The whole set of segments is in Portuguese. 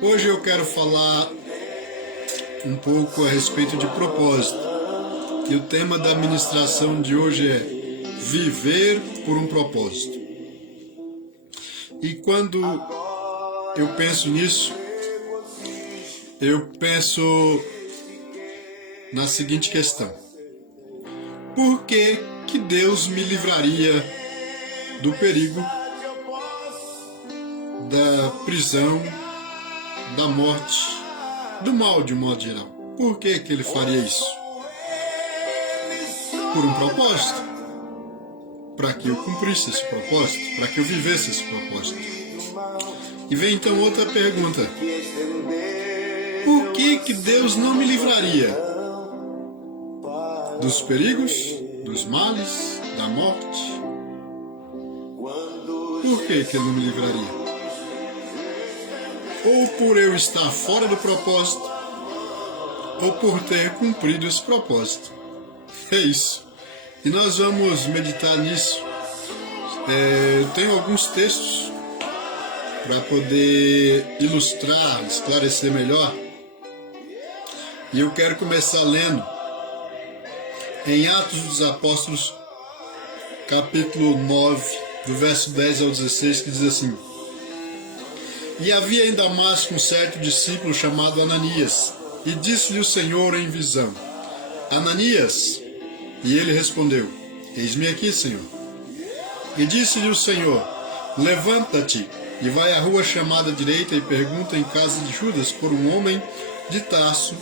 Hoje eu quero falar um pouco a respeito de propósito. E o tema da ministração de hoje é viver por um propósito. E quando eu penso nisso, eu penso na seguinte questão: por que Deus me livraria do perigo, da prisão, da morte, do mal de um modo geral? Por que Ele faria isso? Por um propósito, para que eu cumprisse esse propósito, para que eu vivesse esse propósito. E vem então outra pergunta: por que Deus não me livraria dos perigos, dos males, da morte? Por que Ele não me livraria? Ou por eu estar fora do propósito, ou por ter cumprido esse propósito. É isso. E nós vamos meditar nisso. Eu tenho alguns textos para poder ilustrar, esclarecer melhor. E eu quero começar lendo em Atos dos Apóstolos, capítulo 9, do verso 10 ao 16, que diz assim: E havia em Damasco um certo discípulo chamado Ananias, e disse-lhe o Senhor em visão: Ananias. E ele respondeu: Eis-me aqui, Senhor. E disse-lhe o Senhor: Levanta-te e vai à rua chamada direita e pergunta em casa de Judas por um homem de Tarso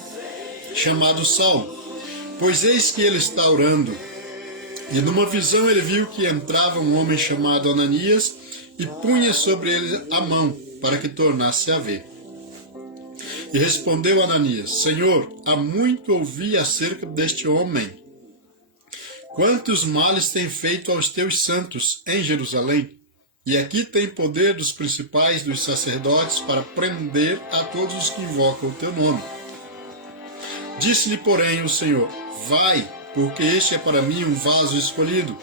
chamado Saulo, pois eis que ele está orando. E numa visão ele viu que entrava um homem chamado Ananias e punha sobre ele a mão para que tornasse a ver. E respondeu Ananias: Senhor, há muito ouvi acerca deste homem. Quantos males tem feito aos teus santos em Jerusalém? E aqui tem poder dos principais dos sacerdotes para prender a todos os que invocam o teu nome. Disse-lhe, porém, o Senhor: Vai, porque este é para mim um vaso escolhido,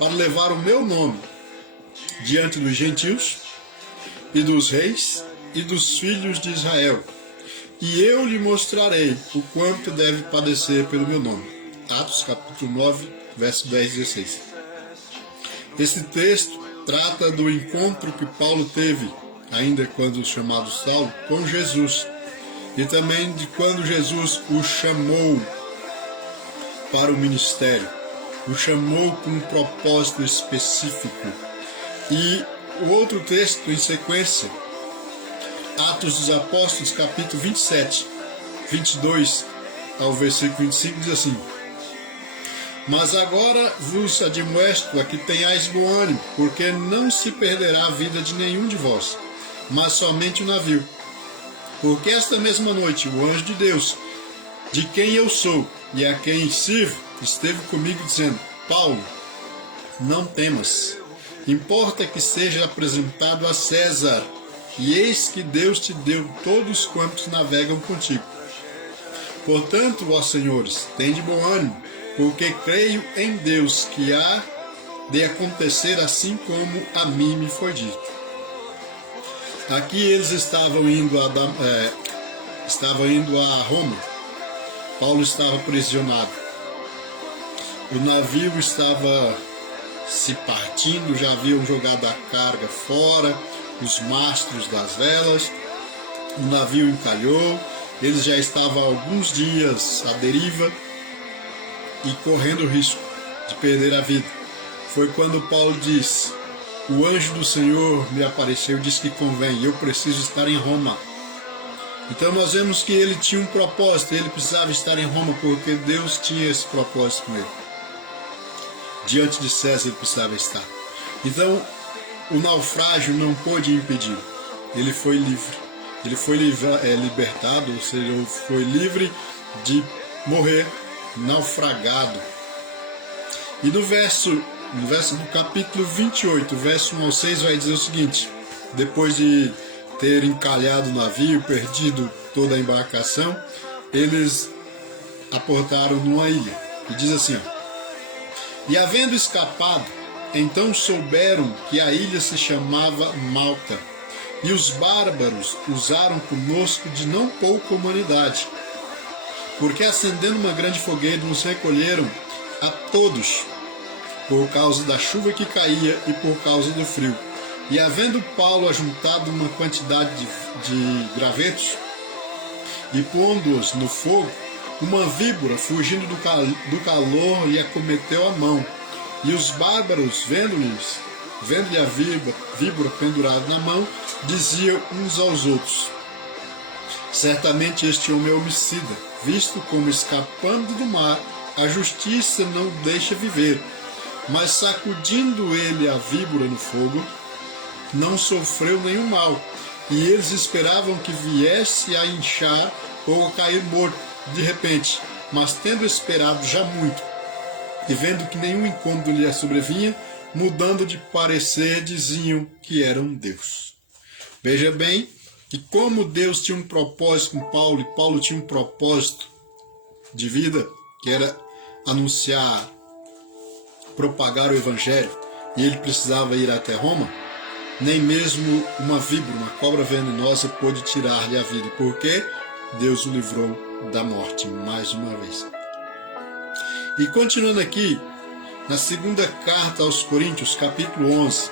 para levar o meu nome diante dos gentios, e dos reis, e dos filhos de Israel. E eu lhe mostrarei o quanto deve padecer pelo meu nome. Atos capítulo 9, verso 10 e 16. Esse texto trata do encontro que Paulo teve, ainda quando chamado Saulo, com Jesus. E também de quando Jesus o chamou para o ministério. O chamou com um propósito específico. E o outro texto em sequência, Atos dos Apóstolos, capítulo 27, 22 ao versículo 25, diz assim: Mas agora vos admoesto a que tenhais bom ânimo, porque não se perderá a vida de nenhum de vós, mas somente o navio. Porque esta mesma noite o anjo de Deus, de quem eu sou e a quem sirvo, esteve comigo dizendo: Paulo, não temas. Importa que seja apresentado a César, e eis que Deus te deu todos quantos navegam contigo. Portanto, ó senhores, tende bom ânimo, porque creio em Deus que há de acontecer assim como a mim me foi dito. Aqui eles estavam indo a Roma. Paulo estava aprisionado. O navio estava se partindo, já haviam jogado a carga fora, os mastros das velas, o navio encalhou, eles já estavam há alguns dias à deriva e correndo o risco de perder a vida. Foi quando Paulo disse: o anjo do Senhor me apareceu e disse que convém, eu preciso estar em Roma. Então nós vemos que ele tinha um propósito, ele precisava estar em Roma porque Deus tinha esse propósito com ele. Diante de César ele precisava estar. Então o naufrágio não pôde impedir. Ele foi livre. Ele foi libertado, ou seja, ele foi livre de morrer naufragado. E no capítulo 28, verso 1 ao 6, vai dizer o seguinte: depois de ter encalhado o navio, perdido toda a embarcação, eles aportaram numa ilha. E diz assim, ó: E havendo escapado, então souberam que a ilha se chamava Malta, e os bárbaros usaram conosco de não pouca humanidade, porque acendendo uma grande fogueira nos recolheram a todos, por causa da chuva que caía e por causa do frio. E havendo Paulo ajuntado uma quantidade de gravetos e pondo-os no fogo, uma víbora, fugindo do calor, lhe acometeu a mão. E os bárbaros, vendo-lhe a víbora pendurada na mão, diziam uns aos outros: certamente este homem é homicida, visto como escapando do mar, a justiça não o deixa viver. Mas sacudindo ele a víbora no fogo, não sofreu nenhum mal, e eles esperavam que viesse a inchar ou a cair morto de repente. Mas tendo esperado já muito, e vendo que nenhum incômodo lhe sobrevinha, mudando de parecer, diziam que era um Deus. Veja bem que como Deus tinha um propósito com Paulo, e Paulo tinha um propósito de vida, que era anunciar, propagar o Evangelho, e ele precisava ir até Roma, nem mesmo uma víbora, uma cobra venenosa, pôde tirar-lhe a vida, porque Deus o livrou da morte mais uma vez. E continuando aqui, na segunda carta aos Coríntios, capítulo 11,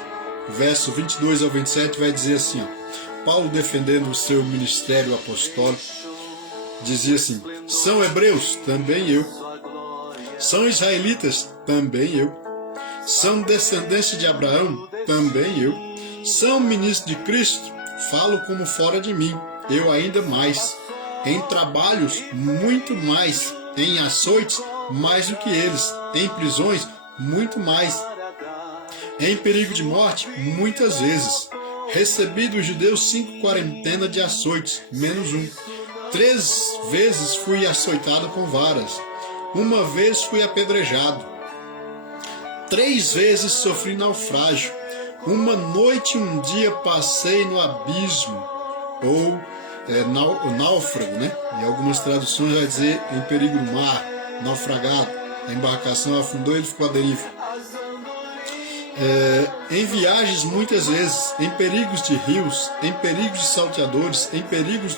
verso 22 ao 27, vai dizer assim, ó, Paulo defendendo o seu ministério apostólico, dizia assim: são hebreus? Também eu. São israelitas? Também eu. São descendentes de Abraão? Também eu. São ministros de Cristo? Falo como fora de mim, eu ainda mais. Em trabalhos, muito mais. Em açoites, mais do que eles. Em prisões, muito mais. Em perigo de morte, muitas vezes. Recebi dos judeus 5 quarentenas de açoites, menos um. 3 vezes fui açoitado com varas. 1 vez fui apedrejado. 3 vezes sofri naufrágio. 1 noite e 1 dia passei no abismo, ou náufrago, né? Em algumas traduções vai dizer em perigo no mar, naufragado. A embarcação afundou e ele ficou à deriva. Em viagens muitas vezes, em perigos de rios, em perigos de salteadores, em perigos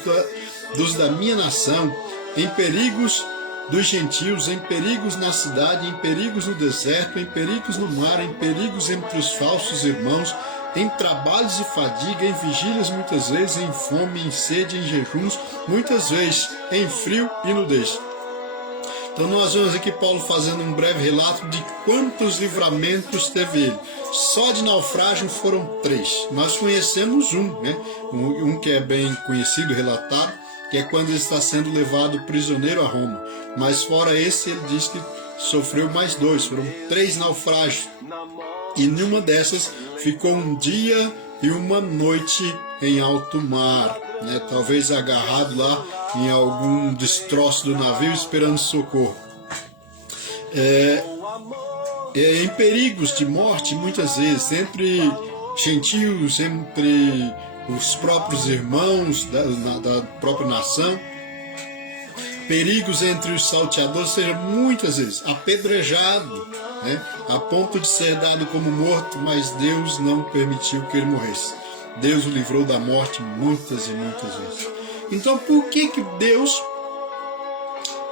dos da minha nação, em perigos dos gentios, em perigos na cidade, em perigos no deserto, em perigos no mar, em perigos entre os falsos irmãos, em trabalhos e fadiga, em vigílias muitas vezes, em fome, em sede, em jejuns, muitas vezes, em frio e nudez. Então nós vemos aqui Paulo fazendo um breve relato de quantos livramentos teve ele. Só de naufrágio foram 3. Nós conhecemos um, né? Um que é bem conhecido, relatado, que é quando ele está sendo levado prisioneiro a Roma. Mas fora esse, ele diz que sofreu mais 2, foram 3 naufrágios. E numa dessas ficou 1 dia e 1 noite em alto mar, né? Talvez agarrado lá em algum destroço do navio esperando socorro. Em perigos de morte muitas vezes, entre gentios, entre os próprios irmãos da própria nação, perigos entre os salteadores, ou seja, muitas vezes apedrejado, né, a ponto de ser dado como morto, mas Deus não permitiu que ele morresse. Deus o livrou da morte muitas e muitas vezes. Então, por que Deus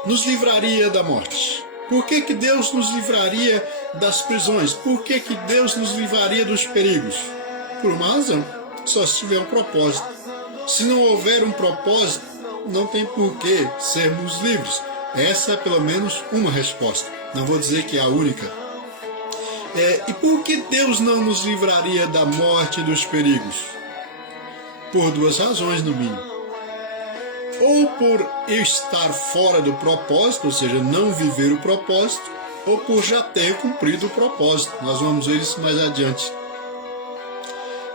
nos livraria da morte? Por que Deus nos livraria das prisões? Por que Deus nos livraria dos perigos? Por uma razão, só se tiver um propósito. Se não houver um propósito, não tem por que sermos livres. Essa é pelo menos uma resposta. Não vou dizer que é a única. E por que Deus não nos livraria da morte e dos perigos? Por 2 razões, no mínimo. Ou por estar fora do propósito, ou seja, não viver o propósito, ou por já ter cumprido o propósito. Nós vamos ver isso mais adiante.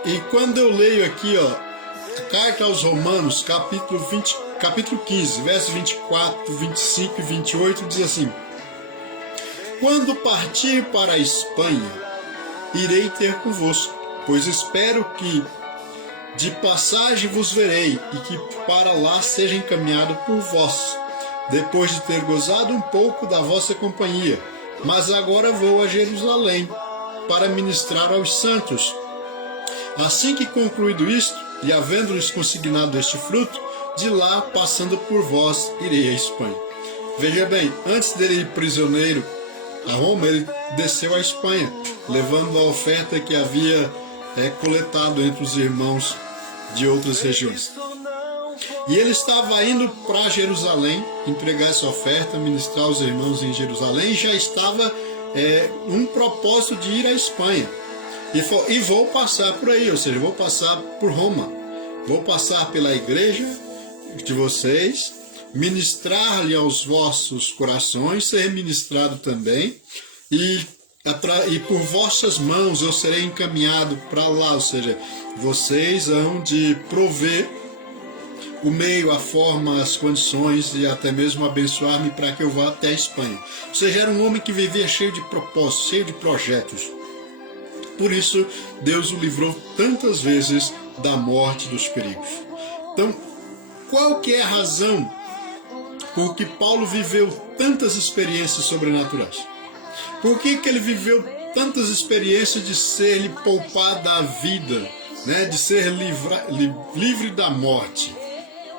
E quando eu leio aqui, a carta aos Romanos, capítulo 15, versos 24, 25 e 28, diz assim: quando partir para a Espanha, irei ter convosco, pois espero que de passagem vos verei, e que para lá seja encaminhado por vós, depois de ter gozado um pouco da vossa companhia. Mas agora vou a Jerusalém, para ministrar aos santos. Assim que concluído isto, e havendo-lhes consignado este fruto, de lá, passando por vós, irei à Espanha. Veja bem, antes dele ir prisioneiro a Roma, ele desceu à Espanha, levando a oferta que havia coletado entre os irmãos de outras regiões. E ele estava indo para Jerusalém, entregar essa oferta, ministrar aos irmãos em Jerusalém, e já estava um propósito de ir à Espanha. E vou passar por aí, ou seja, vou passar por Roma. Vou passar pela igreja de vocês, ministrar-lhe aos vossos corações, ser ministrado também, e por vossas mãos eu serei encaminhado para lá, ou seja, vocês hão de prover o meio, a forma, as condições e até mesmo abençoar-me para que eu vá até a Espanha. Ou seja, era um homem que vivia cheio de propósitos, cheio de projetos. Por isso, Deus o livrou tantas vezes da morte, dos perigos. Então, qual que é a razão por que Paulo viveu tantas experiências sobrenaturais? Por que ele viveu tantas experiências de ser-lhe poupado da vida, né? De ser livre da morte?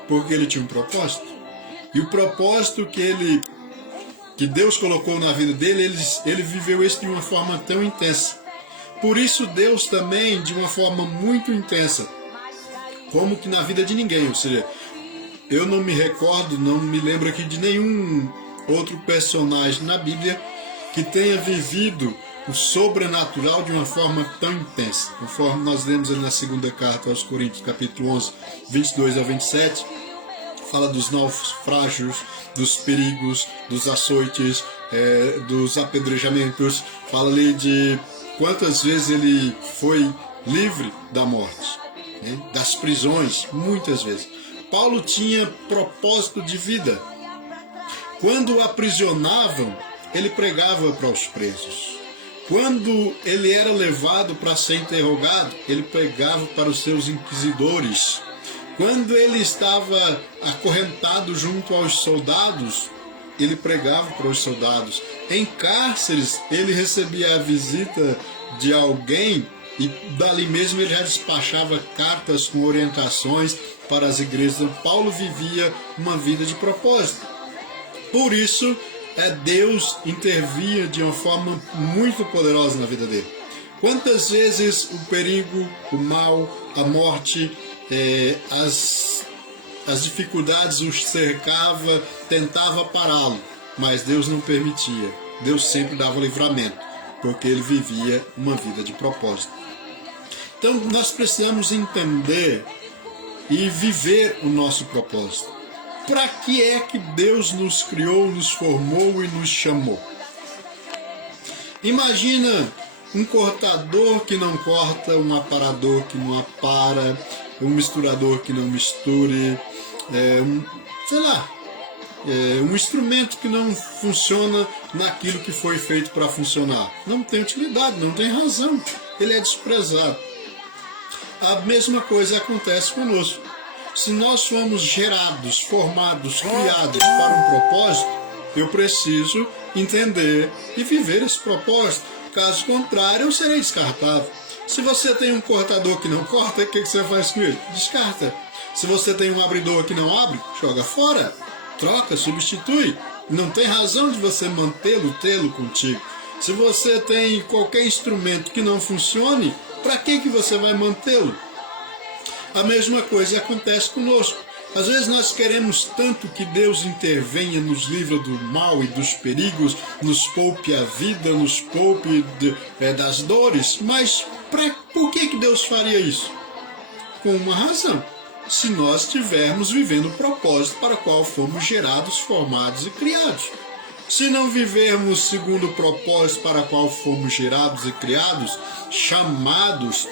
Porque ele tinha um propósito. E o propósito que Deus colocou na vida dele, ele viveu isso de uma forma tão intensa. Por isso Deus também, de uma forma muito intensa, como que na vida de ninguém, ou seja, eu não me recordo, não me lembro aqui de nenhum outro personagem na Bíblia que tenha vivido o sobrenatural de uma forma tão intensa. Conforme nós lemos ali na segunda carta aos Coríntios, capítulo 11, 22 a 27, fala dos naufrágios, dos perigos, dos açoites, dos apedrejamentos, fala ali de quantas vezes ele foi livre da morte, né? Das prisões, muitas vezes. Paulo tinha propósito de vida. Quando o aprisionavam, ele pregava para os presos. Quando ele era levado para ser interrogado, ele pregava para os seus inquisidores. Quando ele estava acorrentado junto aos soldados, ele pregava para os soldados. Em cárceres, ele recebia a visita de alguém e dali mesmo ele já despachava cartas com orientações para as igrejas. Paulo vivia uma vida de propósito. Por isso, Deus intervia de uma forma muito poderosa na vida dele. Quantas vezes o perigo, o mal, a morte, as dificuldades o cercava, tentava pará-lo, mas Deus não permitia. Deus sempre dava livramento, porque ele vivia uma vida de propósito. Então nós precisamos entender e viver o nosso propósito. Para que é que Deus nos criou, nos formou e nos chamou? Imagina um cortador que não corta, um aparador que não apara, um misturador que não misture, um instrumento que não funciona naquilo que foi feito para funcionar. Não tem utilidade, não tem razão, ele é desprezado. A mesma coisa acontece conosco. Se nós fomos gerados, formados, criados para um propósito, eu preciso entender e viver esse propósito. Caso contrário, eu serei descartado. Se você tem um cortador que não corta, o que você faz com ele? Descarta. Se você tem um abridor que não abre, joga fora. Troca, substitui. Não tem razão de você mantê-lo, tê-lo contigo. Se você tem qualquer instrumento que não funcione, para que você vai mantê-lo? A mesma coisa acontece conosco. Às vezes nós queremos tanto que Deus intervenha, nos livre do mal e dos perigos, nos poupe a vida, nos poupe das dores, mas por que Deus faria isso? Com uma razão. Se nós estivermos vivendo o propósito para o qual fomos gerados, formados e criados. Se não vivermos segundo o propósito para o qual fomos gerados e criados, chamados,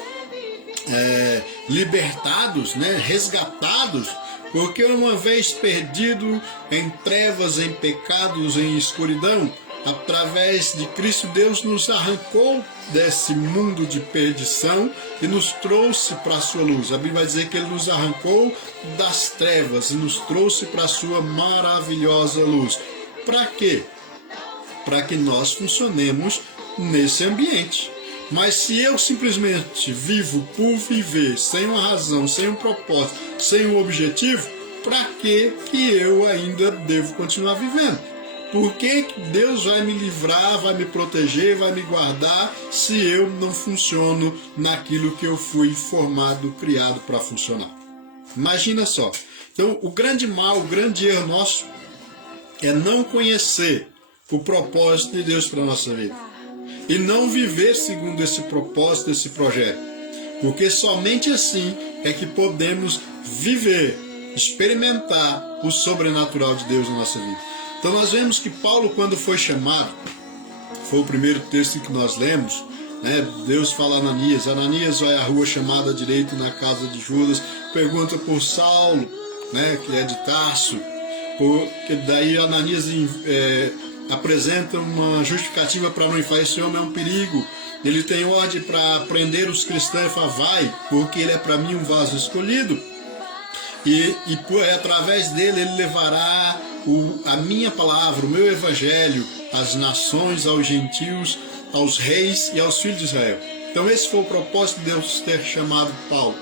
libertados, resgatados, porque uma vez perdido em trevas, em pecados, em escuridão, através de Cristo, Deus nos arrancou desse mundo de perdição e nos trouxe para a sua luz. A Bíblia vai dizer que Ele nos arrancou das trevas e nos trouxe para a sua maravilhosa luz. Para quê? Para que nós funcionemos nesse ambiente. Mas se eu simplesmente vivo por viver, sem uma razão, sem um propósito, sem um objetivo, para que eu ainda devo continuar vivendo? Por que Deus vai me livrar, vai me proteger, vai me guardar, se eu não funciono naquilo que eu fui formado, criado para funcionar? Imagina só. Então, o grande mal, o grande erro nosso é não conhecer o propósito de Deus para a nossa vida e não viver segundo esse propósito, esse projeto. Porque somente assim é que podemos viver, experimentar o sobrenatural de Deus na nossa vida. Então nós vemos que Paulo, quando foi chamado, foi o primeiro texto que nós lemos, né? Deus fala a Ananias, Ananias vai à rua chamada direita na casa de Judas, pergunta por Saulo, né, que é de Tarso, porque daí Ananias apresenta uma justificativa para não ir falar, esse homem é um perigo, ele tem ordem para prender os cristãos, e fala, vai, porque ele é para mim um vaso escolhido, e através dele ele levará a minha palavra, o meu evangelho, às nações, aos gentios, aos reis e aos filhos de Israel. Então esse foi o propósito de Deus ter chamado Paulo,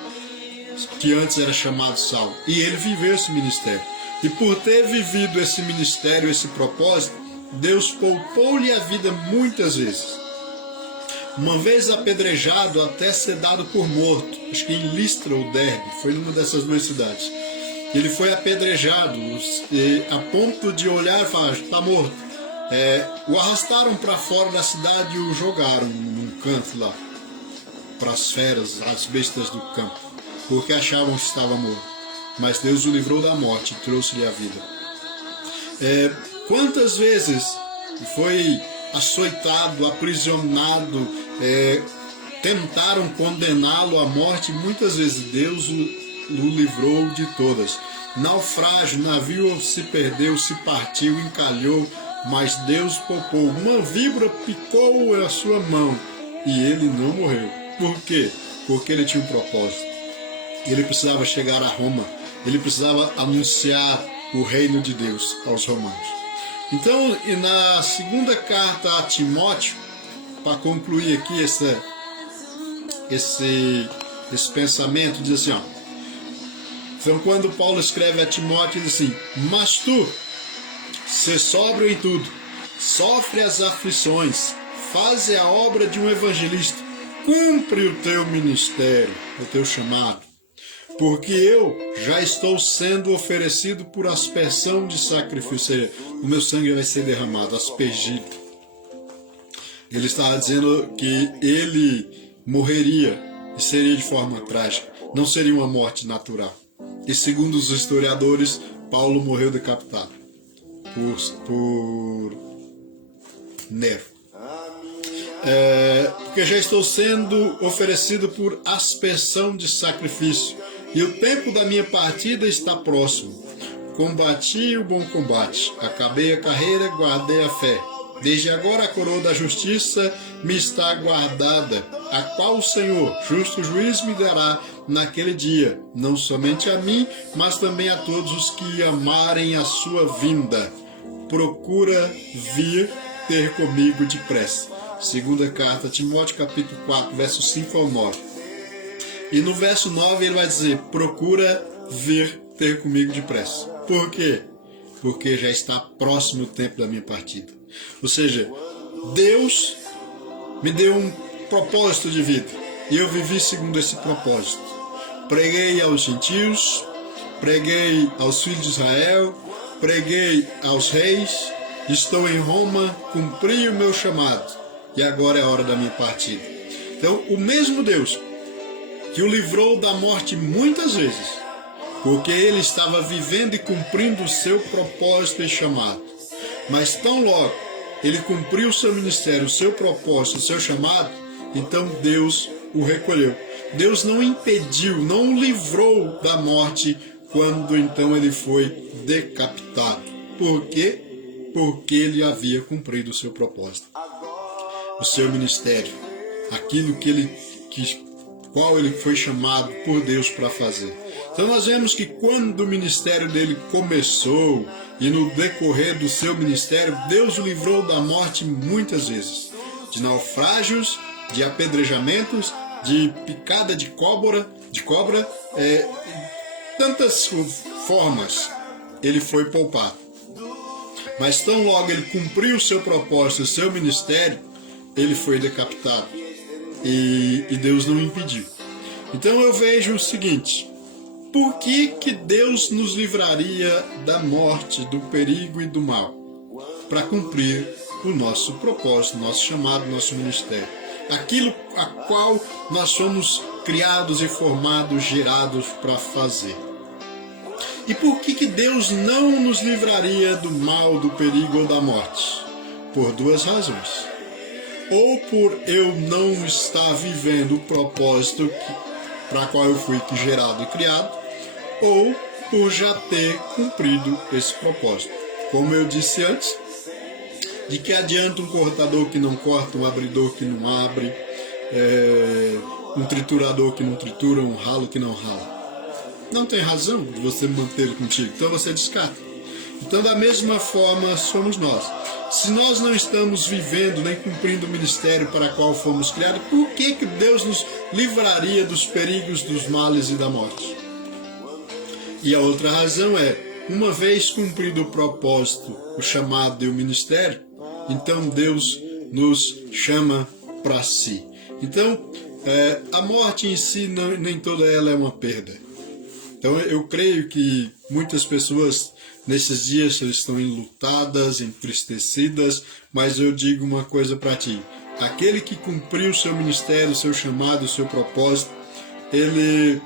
que antes era chamado Saulo, e ele viveu esse ministério. E por ter vivido esse ministério, esse propósito, Deus poupou-lhe a vida muitas vezes. Uma vez apedrejado até ser dado por morto, acho que em Listra ou Derbe, foi numa dessas duas cidades. Ele foi apedrejado a ponto de olhar e falar, está morto. O arrastaram para fora da cidade e o jogaram num canto lá, para as feras, as bestas do campo, porque achavam que estava morto. Mas Deus o livrou da morte e trouxe-lhe a vida. Quantas vezes foi açoitado, aprisionado, tentaram condená-lo à morte, muitas vezes Deus o livrou de todas. Naufrágio, navio se perdeu, se partiu, encalhou, mas Deus poupou. Uma víbora picou a sua mão e ele não morreu. Por quê? Porque ele tinha um propósito. Ele precisava chegar a Roma, ele precisava anunciar o reino de Deus aos romanos. Então, na segunda carta a Timóteo, para concluir aqui esse pensamento, diz assim, ó. Então, quando Paulo escreve a Timóteo, diz assim, mas tu, sê sóbrio em tudo, sofre as aflições, faze a obra de um evangelista, cumpre o teu ministério, o teu chamado, porque eu já estou sendo oferecido por aspersão de sacrifício, o meu sangue vai ser derramado, aspergido. Ele estava dizendo que ele morreria e seria de forma trágica, não seria uma morte natural. E segundo os historiadores, Paulo morreu decapitado por Nero. Porque já estou sendo oferecido por aspersão de sacrifício, e o tempo da minha partida está próximo. Combati o bom combate, acabei a carreira, guardei a fé. Desde agora a coroa da justiça me está guardada, a qual o Senhor, justo juiz, me dará naquele dia, não somente a mim, mas também a todos os que amarem a sua vinda. Procura vir ter comigo depressa. Segunda carta a Timóteo, capítulo 4, versos 5 ao 9. E no verso 9 ele vai dizer, procura vir ter comigo depressa. Por quê? Porque já está próximo o tempo da minha partida. Ou seja, Deus me deu um propósito de vida e eu vivi segundo esse propósito. Preguei aos gentios, preguei aos filhos de Israel, preguei aos reis, estou em Roma, cumpri o meu chamado e agora é a hora da minha partida. Então, o mesmo Deus que o livrou da morte muitas vezes, porque ele estava vivendo e cumprindo o seu propósito e chamado. Mas tão logo ele cumpriu o seu ministério, o seu propósito, o seu chamado, então Deus o recolheu. Deus não impediu, não o livrou da morte quando então ele foi decapitado. Por quê? Porque ele havia cumprido o seu propósito, o seu ministério, aquilo qual ele foi chamado por Deus para fazer. Então nós vemos que quando o ministério dele começou e no decorrer do seu ministério, Deus o livrou da morte muitas vezes, de naufrágios, de apedrejamentos, de picada de cobra, tantas formas ele foi poupado. Mas tão logo ele cumpriu o seu propósito, o seu ministério, ele foi decapitado. E Deus não impediu. Então eu vejo o seguinte: por que Deus nos livraria da morte, do perigo e do mal? Para cumprir o nosso propósito, nosso chamado, nosso ministério. Aquilo a qual nós somos criados e formados, gerados para fazer. E por que Deus não nos livraria do mal, do perigo ou da morte? Por duas razões. Ou por eu não estar vivendo o propósito para qual eu fui gerado e criado, ou por já ter cumprido esse propósito. Como eu disse antes, de que adianta um cortador que não corta, um abridor que não abre, um triturador que não tritura, um ralo que não rala? Não tem razão de você manter ele contigo, então você descarta. Então, da mesma forma, somos nós. Se nós não estamos vivendo nem cumprindo o ministério para o qual fomos criados, por que Deus nos livraria dos perigos, dos males e da morte? E a outra razão é, uma vez cumprido o propósito, o chamado e o ministério, então Deus nos chama para si. Então, a morte em si, nem toda ela é uma perda. Então eu creio que muitas pessoas nesses dias estão enlutadas, entristecidas, mas eu digo uma coisa para ti: aquele que cumpriu o seu ministério, o seu chamado, o seu propósito, ele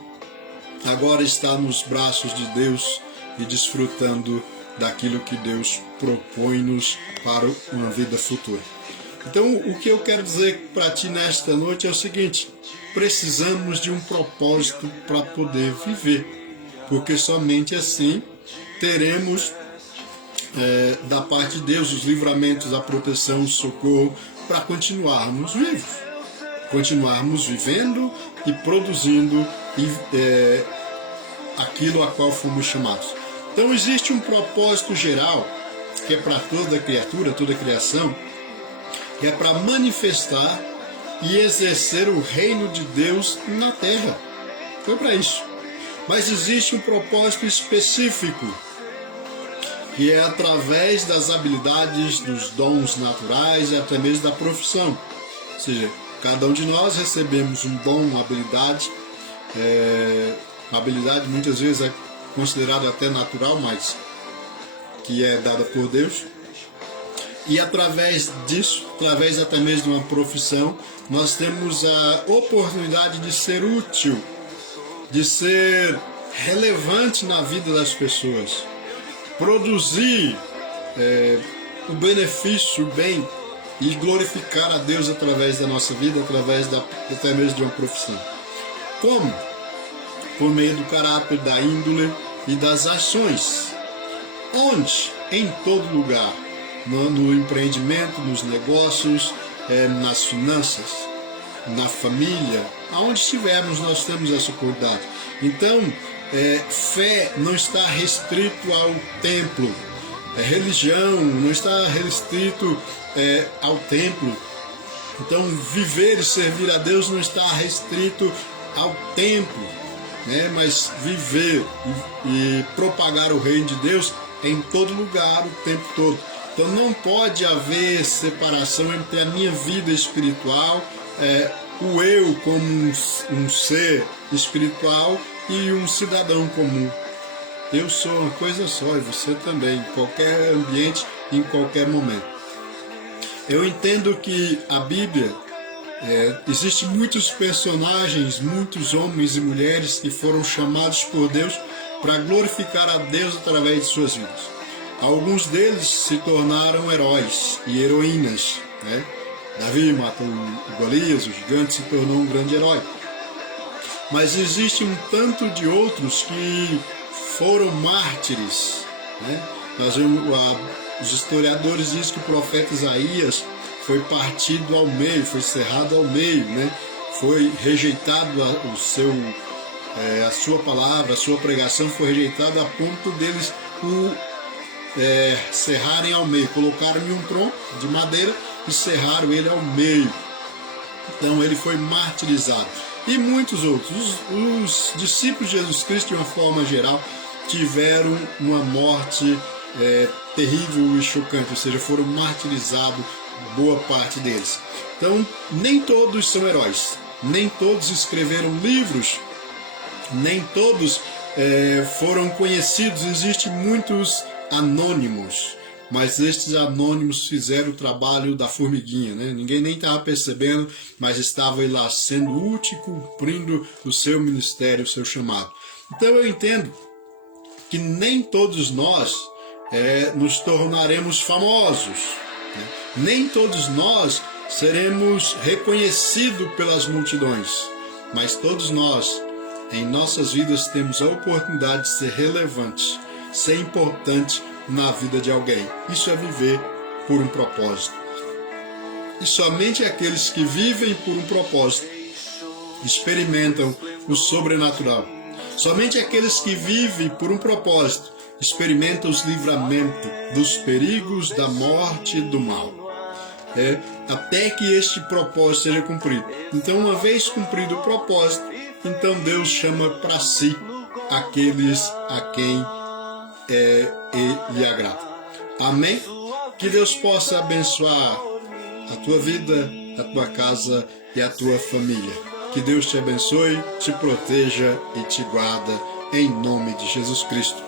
agora está nos braços de Deus e desfrutando daquilo que Deus propõe-nos para uma vida futura. Então, o que eu quero dizer para ti nesta noite é o seguinte: precisamos de um propósito para poder viver, porque somente assim teremos da parte de Deus os livramentos, a proteção, o socorro para continuarmos vivos, continuarmos vivendo e produzindo aquilo a qual fomos chamados. Então existe um propósito geral que é para toda criatura, toda criação, que é para manifestar e exercer o reino de Deus na terra. Foi para isso. Mas existe um propósito específico, que é através das habilidades, dos dons naturais e até mesmo da profissão. Ou seja, cada um de nós recebemos um dom, uma habilidade. A habilidade muitas vezes é considerada até natural, mas que é dada por Deus. E através disso, através até mesmo de uma profissão, nós temos a oportunidade de ser útil, de ser relevante na vida das pessoas, produzir o benefício, o bem e glorificar a Deus através da nossa vida, através até mesmo de uma profissão. Como? Por meio do caráter, da índole e das ações. Onde? Em todo lugar. No empreendimento, nos negócios, nas finanças, na família, aonde estivermos nós temos essa oportunidade. Então, fé não está restrito ao templo, religião não está restrito ao templo. Então, viver e servir a Deus não está restrito ao templo, né? Mas viver e propagar o reino de Deus em todo lugar, o tempo todo. Então não pode haver separação entre a minha vida espiritual, o eu como um ser espiritual e um cidadão comum. Eu sou uma coisa só e você também, em qualquer ambiente, em qualquer momento. Eu entendo que a Bíblia, existem muitos personagens, muitos homens e mulheres que foram chamados por Deus para glorificar a Deus através de suas vidas. Alguns deles se tornaram heróis e heroínas, né? Davi matou o Golias, o gigante, se tornou um grande herói. Mas existe um tanto de outros que foram mártires, né? Os historiadores dizem que o profeta Isaías foi partido ao meio, foi cerrado ao meio, né? Foi rejeitado a sua palavra, a sua pregação foi rejeitada a ponto deles serrarem ao meio, colocaram em um tronco de madeira e serraram ele ao meio. Então ele foi martirizado. E muitos outros. Os discípulos de Jesus Cristo, de uma forma geral, tiveram uma morte terrível e chocante, ou seja, foram martirizados boa parte deles. Então, nem todos são heróis, nem todos escreveram livros, nem todos foram conhecidos. Existem muitos anônimos, mas estes anônimos fizeram o trabalho da formiguinha, né? Ninguém nem estava percebendo, mas estava lá sendo útil, cumprindo o seu ministério, o seu chamado. Então eu entendo que nem todos nós nos tornaremos famosos, né? Nem todos nós seremos reconhecidos pelas multidões, mas todos nós, em nossas vidas, temos a oportunidade de ser relevantes, ser importante na vida de alguém. Isso é viver por um propósito. E somente aqueles que vivem por um propósito experimentam o sobrenatural. Somente aqueles que vivem por um propósito experimentam os livramentos dos perigos da morte e do mal. Até que este propósito seja cumprido. Então, uma vez cumprido o propósito, então Deus chama para si aqueles a quem lhe agrada. Amém? Que Deus possa abençoar a tua vida, a tua casa e a tua família. Que Deus te abençoe, te proteja e te guarda em nome de Jesus Cristo.